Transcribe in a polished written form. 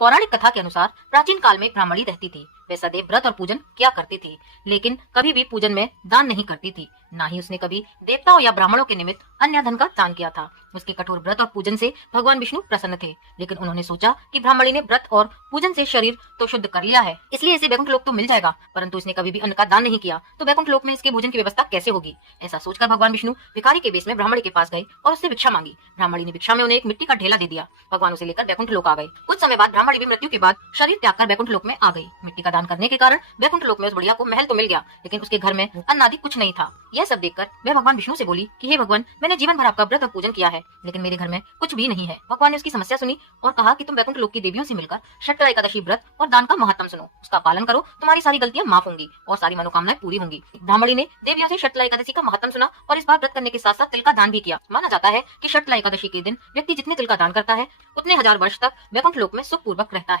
पौराणिक कथा के अनुसार प्राचीन काल में एक ब्राह्मणी रहती थी। वे सदैव व्रत और पूजन किया करती थी, लेकिन कभी भी पूजन में दान नहीं करती थी। ना ही उसने कभी देवताओं या ब्राह्मणों के निमित्त अन्य धन का दान किया था। उसके कठोर व्रत और पूजन से भगवान विष्णु प्रसन्न थे, लेकिन उन्होंने सोचा कि ब्राह्मणी ने व्रत और पूजन से शरीर तो शुद्ध कर लिया है, इसलिए इसे वैकुंठ लोक तो मिल जाएगा, परंतु इसने कभी भी अन्न का दान नहीं किया, तो वैकुंठ लोक में इसके भोजन की व्यवस्था कैसे होगी। ऐसा सोचकर भगवान विष्णु भिखारी के वेश में ब्राह्मणी के पास गए और उससे भिक्षा मांगी। ब्राह्मणी ने भिक्षा में उन्हें एक मिट्टी का ढेला दे दिया। भगवान उसे लेकर वैकुंठ लोक आ गए। कुछ समय बाद ब्राह्मणी भी मृत्यु के बाद शरीर त्याग कर वैकुंठ लोक में आ गई। मिट्टी का दान करने के कारण वैकुंठ लोक में उस बुढ़िया को महल तो मिल गया, लेकिन उसके घर में अन्न आदि कुछ नहीं था। यह सब देखकर वह भगवान विष्णु से बोली कि हे भगवान, मैंने जीवन भर आपका व्रत और पूजन किया है, लेकिन मेरे घर में कुछ भी नहीं है। भगवान ने उसकी समस्या सुनी और कहा कि तुम वैकुंठ लोक की देवियों से मिलकर षट्टला एकादशी व्रत और दान का महत्व सुनो, उसका पालन करो, तुम्हारी सारी गलतियां माफ होंगी और सारी मनोकामनाएं पूरी होंगी। ब्राह्मणी ने देवियों से षट्टला एकादशी का महत्व सुना और इस बार व्रत करने के साथ साथ तिल का दान भी किया। माना जाता है कि षट्टला एकादशी के दिन व्यक्ति जितने तिल का दान करता है, उतने हजार वर्ष तक वैकुंठ लोक में सुखपूर्वक रहता है।